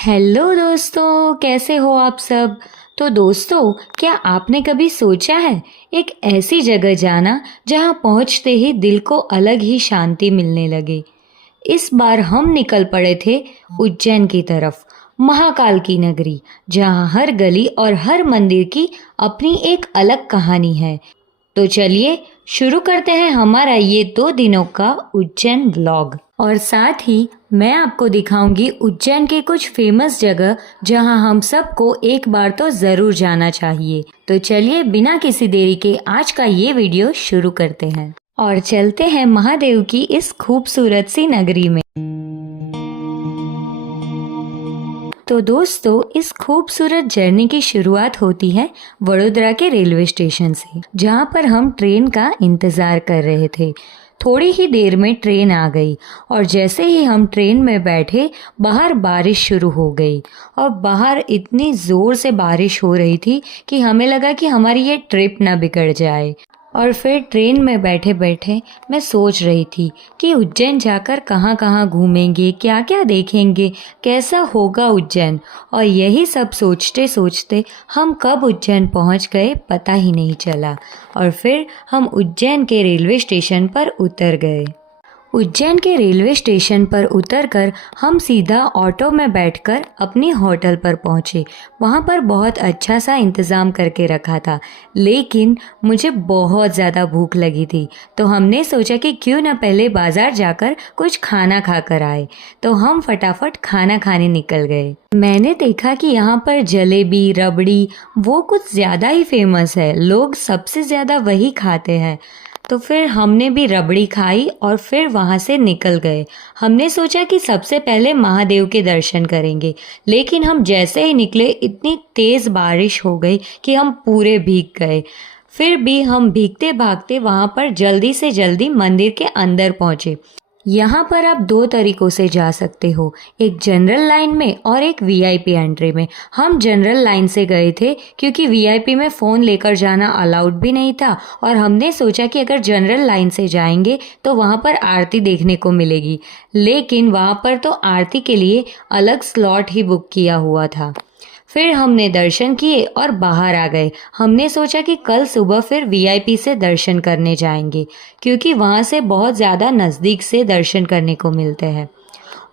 Hello दोस्तों, कैसे हो आप सब। तो दोस्तों, क्या आपने कभी सोचा है एक ऐसी जगह जाना जहां पहुंचते ही दिल को अलग ही शांति मिलने लगे। इस बार हम निकल पड़े थे उज्जैन की तरफ, महाकाल की नगरी, जहां हर गली और हर मंदिर की अपनी एक अलग कहानी है। तो चलिए शुरू करते हैं हमारा ये 2 दिनों का उज्जैन व्लॉग। और साथ ही मैं आपको दिखाऊंगी उज्जैन के कुछ फेमस जगह जहां हम सबको एक बार तो ज़रूर जाना चाहिए। तो चलिए बिना किसी देरी के आज का ये वीडियो शुरू करते हैं और चलते हैं महादेव की इस खूबसूरत सी नगरी में। तो दोस्तों, इस खूबसूरत जर्नी की शुरुआत होती है वडोदरा के रेलवे स्टेशन से, जहां पर हम ट्रेन का इंतज़ार कर रहे थे। थोड़ी ही देर में ट्रेन आ गई और जैसे ही हम ट्रेन में बैठे बाहर बारिश शुरू हो गई और बाहर इतनी ज़ोर से बारिश हो रही थी कि हमें लगा कि हमारी ये ट्रिप ना बिगड़ जाए। और फिर ट्रेन में बैठे बैठे मैं सोच रही थी कि उज्जैन जाकर कहाँ कहाँ घूमेंगे, क्या क्या देखेंगे, कैसा होगा उज्जैन। और यही सब सोचते सोचते हम कब उज्जैन पहुँच गए पता ही नहीं चला। और फिर हम उज्जैन के रेलवे स्टेशन पर उतर गए। उज्जैन के रेलवे स्टेशन पर उतरकर हम सीधा ऑटो में बैठकर अपनी होटल पर पहुंचे। वहां पर बहुत अच्छा सा इंतज़ाम करके रखा था, लेकिन मुझे बहुत ज़्यादा भूख लगी थी, तो हमने सोचा कि क्यों ना पहले बाज़ार जाकर कुछ खाना खा कर आए। तो हम फटाफट खाना खाने निकल गए। मैंने देखा कि यहाँ पर जलेबी, रबड़ी वो कुछ ज़्यादा ही फेमस है, लोग सबसे ज़्यादा वही खाते हैं। तो फिर हमने भी रबड़ी खाई और फिर वहाँ से निकल गए। हमने सोचा कि सबसे पहले महादेव के दर्शन करेंगे, लेकिन हम जैसे ही निकले इतनी तेज़ बारिश हो गई कि हम पूरे भीग गए। फिर भी हम भीगते भागते वहाँ पर जल्दी से जल्दी मंदिर के अंदर पहुँचे। यहाँ पर आप 2 तरीकों से जा सकते हो, एक जनरल लाइन में और एक वीआईपी एंट्री में। हम जनरल लाइन से गए थे क्योंकि वीआईपी में फ़ोन लेकर जाना अलाउड भी नहीं था और हमने सोचा कि अगर जनरल लाइन से जाएंगे तो वहाँ पर आरती देखने को मिलेगी, लेकिन वहाँ पर तो आरती के लिए अलग स्लॉट ही बुक किया हुआ था। फिर हमने दर्शन किए और बाहर आ गए। हमने सोचा कि कल सुबह फिर वीआईपी से दर्शन करने जाएंगे, क्योंकि वहाँ से बहुत ज़्यादा नज़दीक से दर्शन करने को मिलते हैं।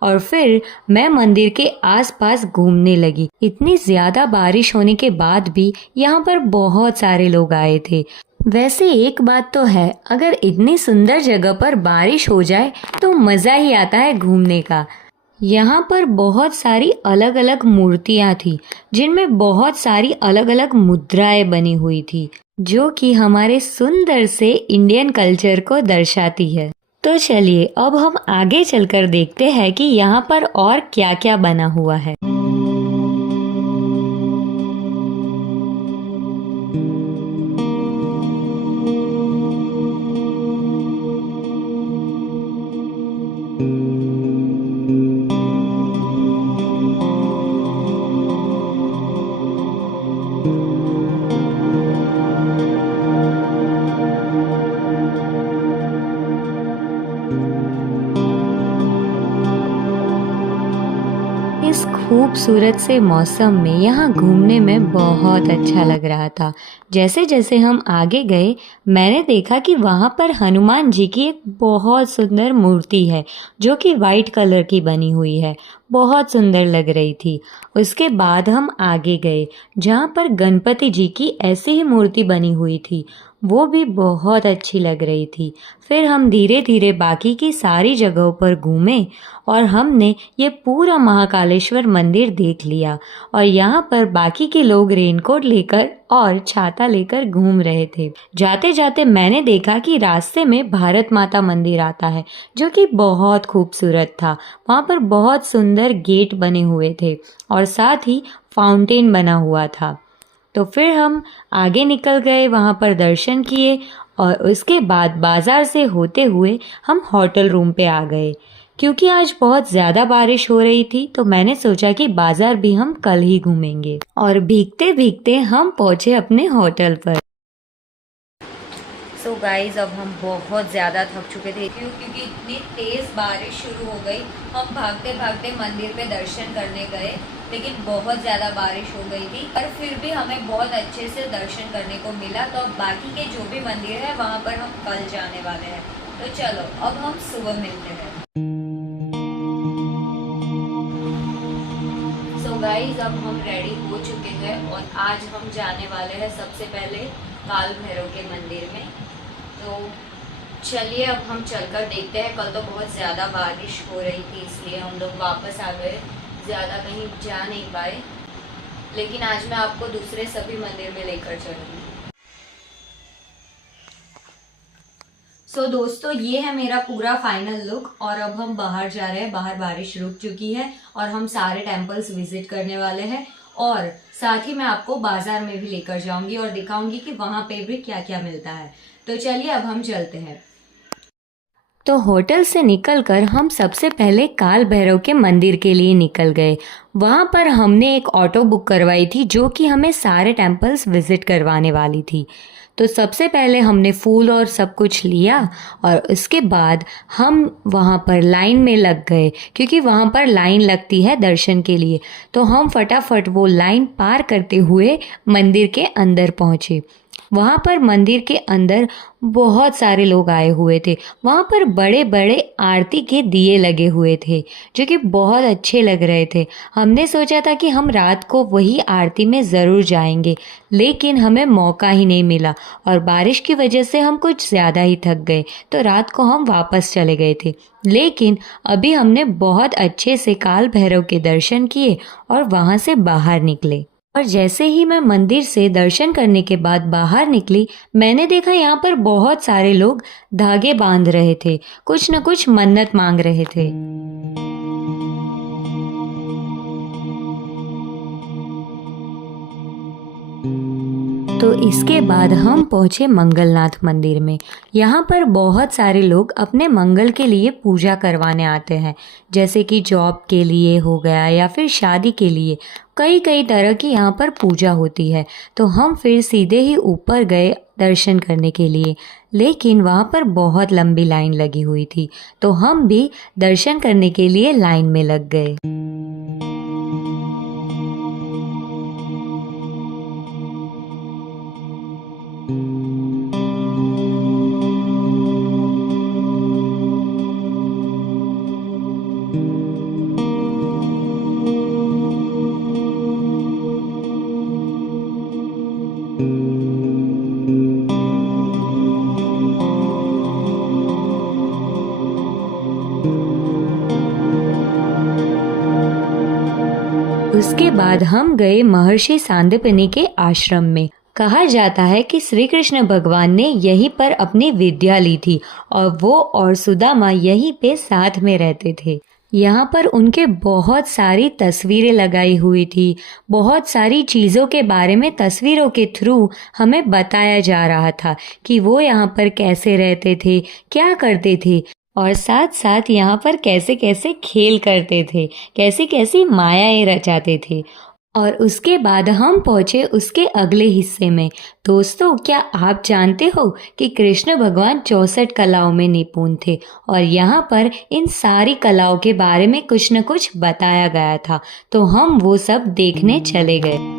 और फिर मैं मंदिर के आसपास घूमने लगी। इतनी ज़्यादा बारिश होने के बाद भी यहाँ पर बहुत सारे लोग आए थे। वैसे एक बात तो है, अगर इतनी सुंदर जगह पर बारिश हो जाए तो मज़ा ही आता है घूमने का। यहाँ पर बहुत सारी अलग अलग मूर्तियाँ थी, जिनमें बहुत सारी अलग अलग मुद्राएं बनी हुई थी, जो कि हमारे सुंदर से इंडियन कल्चर को दर्शाती है। तो चलिए अब हम आगे चलकर देखते हैं कि यहाँ पर और क्या क्या बना हुआ है। इस खूबसूरत से मौसम में यहाँ घूमने में बहुत अच्छा लग रहा था। जैसे जैसे हम आगे गए मैंने देखा कि वहाँ पर हनुमान जी की एक बहुत सुंदर मूर्ति है, जो कि वाइट कलर की बनी हुई है, बहुत सुंदर लग रही थी। उसके बाद हम आगे गए जहाँ पर गणपति जी की ऐसी ही मूर्ति बनी हुई थी, वो भी बहुत अच्छी लग रही थी। फिर हम धीरे धीरे बाकी की सारी जगहों पर घूमे और हमने ये पूरा महाकालेश्वर मंदिर देख लिया। और यहाँ पर बाकी के लोग रेनकोट लेकर और छाता लेकर घूम रहे थे। जाते जाते मैंने देखा कि रास्ते में भारत माता मंदिर आता है, जो कि बहुत खूबसूरत था। वहाँ पर बहुत सुंदर गेट बने हुए थे और साथ ही फाउंटेन बना हुआ था। तो फिर हम आगे निकल गए, वहाँ पर दर्शन किए और उसके बाद बाज़ार से होते हुए हम होटल रूम पे आ गए। क्योंकि आज बहुत ज़्यादा बारिश हो रही थी तो मैंने सोचा कि बाज़ार भी हम कल ही घूमेंगे। और भीगते भीगते हम पहुँचे अपने होटल पर। सो गाइस अब हम बहुत ज़्यादा थक चुके थे क्योंकि इतनी तेज़ बारिश शुरू हो गई। हम भागते भागते मंदिर पे दर्शन करने गए, लेकिन बहुत ज़्यादा बारिश हो गई थी, पर फिर भी हमें बहुत अच्छे से दर्शन करने को मिला। तो अब बाकी के जो भी मंदिर है वहाँ पर हम कल जाने वाले हैं। तो चलो अब हम सुबह मिलते हैं। सो गाइस अब हम रेडी हो चुके हैं और आज हम जाने वाले हैं सबसे पहले काल भैरव के मंदिर में। तो चलिए अब हम चलकर देखते हैं। कल तो बहुत ज़्यादा बारिश हो रही थी इसलिए हम लोग वापस आ गए, ज़्यादा कहीं जा नहीं पाए, लेकिन आज मैं आपको दूसरे सभी मंदिर में लेकर चलूँगी। सो दोस्तों ये है मेरा पूरा फाइनल लुक और अब हम बाहर जा रहे हैं। बाहर बारिश रुक चुकी है और हम सारे टेम्पल्स विजिट करने वाले हैं और साथ ही मैं आपको बाजार में भी लेकर जाऊंगी और दिखाऊंगी कि वहां पे भी क्या क्या मिलता है। तो चलिए अब हम चलते हैं। तो होटल से निकलकर हम सबसे पहले काल भैरव के मंदिर के लिए निकल गए। वहाँ पर हमने एक ऑटो बुक करवाई थी जो कि हमें सारे टेम्पल्स विजिट करवाने वाली थी। तो सबसे पहले हमने फूल और सब कुछ लिया और उसके बाद हम वहाँ पर लाइन में लग गए क्योंकि वहाँ पर लाइन लगती है दर्शन के लिए। तो हम फटाफट वो लाइन पार करते हुए मंदिर के अंदर पहुँचे। वहाँ पर मंदिर के अंदर बहुत सारे लोग आए हुए थे। वहाँ पर बड़े बड़े आरती के दिए लगे हुए थे जो कि बहुत अच्छे लग रहे थे। हमने सोचा था कि हम रात को वही आरती में ज़रूर जाएंगे, लेकिन हमें मौका ही नहीं मिला और बारिश की वजह से हम कुछ ज़्यादा ही थक गए, तो रात को हम वापस चले गए थे। लेकिन अभी हमने बहुत अच्छे से काल भैरव के दर्शन किए और वहाँ से बाहर निकले। और जैसे ही मैं मंदिर से दर्शन करने के बाद बाहर निकली, मैंने देखा यहाँ पर बहुत सारे लोग धागे बांध रहे थे, कुछ न कुछ मन्नत मांग रहे थे। तो इसके बाद हम पहुँचे मंगलनाथ मंदिर में। यहाँ पर बहुत सारे लोग अपने मंगल के लिए पूजा करवाने आते हैं, जैसे कि जॉब के लिए हो गया या फिर शादी के लिए। कई कई तरह की यहाँ पर पूजा होती है। तो हम फिर सीधे ही ऊपर गए दर्शन करने के लिए, लेकिन वहाँ पर बहुत लंबी लाइन लगी हुई थी, तो हम भी दर्शन करने के लिए लाइन में लग गए। उसके बाद हम गए महर्षि सांदीपनि के आश्रम में। कहा जाता है कि श्री कृष्ण भगवान ने यहीं पर अपनी विद्या ली थी और वो और सुदामा यहीं पे साथ में रहते थे। यहाँ पर उनके बहुत सारी तस्वीरें लगाई हुई थी। बहुत सारी चीज़ों के बारे में तस्वीरों के थ्रू हमें बताया जा रहा था कि वो यहाँ पर कैसे रहते थे, क्या करते थे और साथ साथ यहाँ पर कैसे कैसे खेल करते थे, कैसी कैसी मायाएं रचाते थे। और उसके बाद हम पहुँचे उसके अगले हिस्से में। दोस्तों क्या आप जानते हो कि कृष्ण भगवान 64 कलाओं में निपुण थे और यहाँ पर इन सारी कलाओं के बारे में कुछ न कुछ बताया गया था। तो हम वो सब देखने चले गए।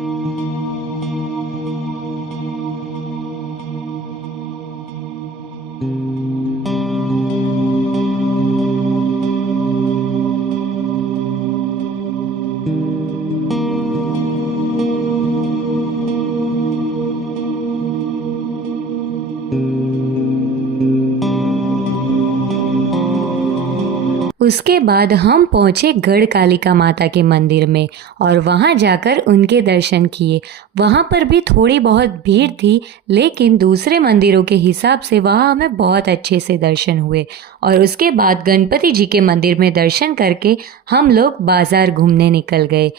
उसके बाद हम पहुँचे गढ़ कालिका माता के मंदिर में और वहाँ जाकर उनके दर्शन किए। वहाँ पर भी थोड़ी बहुत भीड़ थी, लेकिन दूसरे मंदिरों के हिसाब से वहाँ हमें बहुत अच्छे से दर्शन हुए। और उसके बाद गणपति जी के मंदिर में दर्शन करके हम लोग बाजार घूमने निकल गए।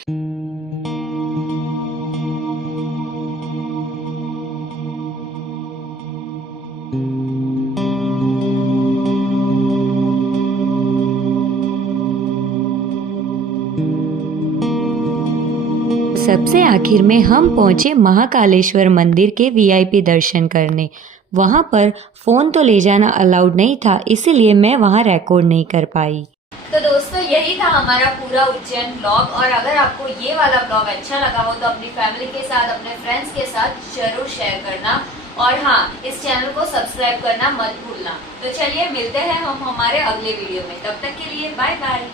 सबसे आखिर में हम पहुंचे महाकालेश्वर मंदिर के वीआईपी दर्शन करने। वहाँ पर फ़ोन तो ले जाना अलाउड नहीं था, इसीलिए मैं वहाँ रिकॉर्ड नहीं कर पाई। तो दोस्तों यही था हमारा पूरा उज्जैन ब्लॉग। और अगर आपको ये वाला ब्लॉग अच्छा लगा हो तो अपनी फैमिली के साथ, अपने फ्रेंड्स के साथ जरूर शेयर करना। और हाँ, इस चैनल को सब्सक्राइब करना मत भूलना। तो चलिए मिलते हैं हम हमारे अगले वीडियो में, तब तक के लिए बाय बाय।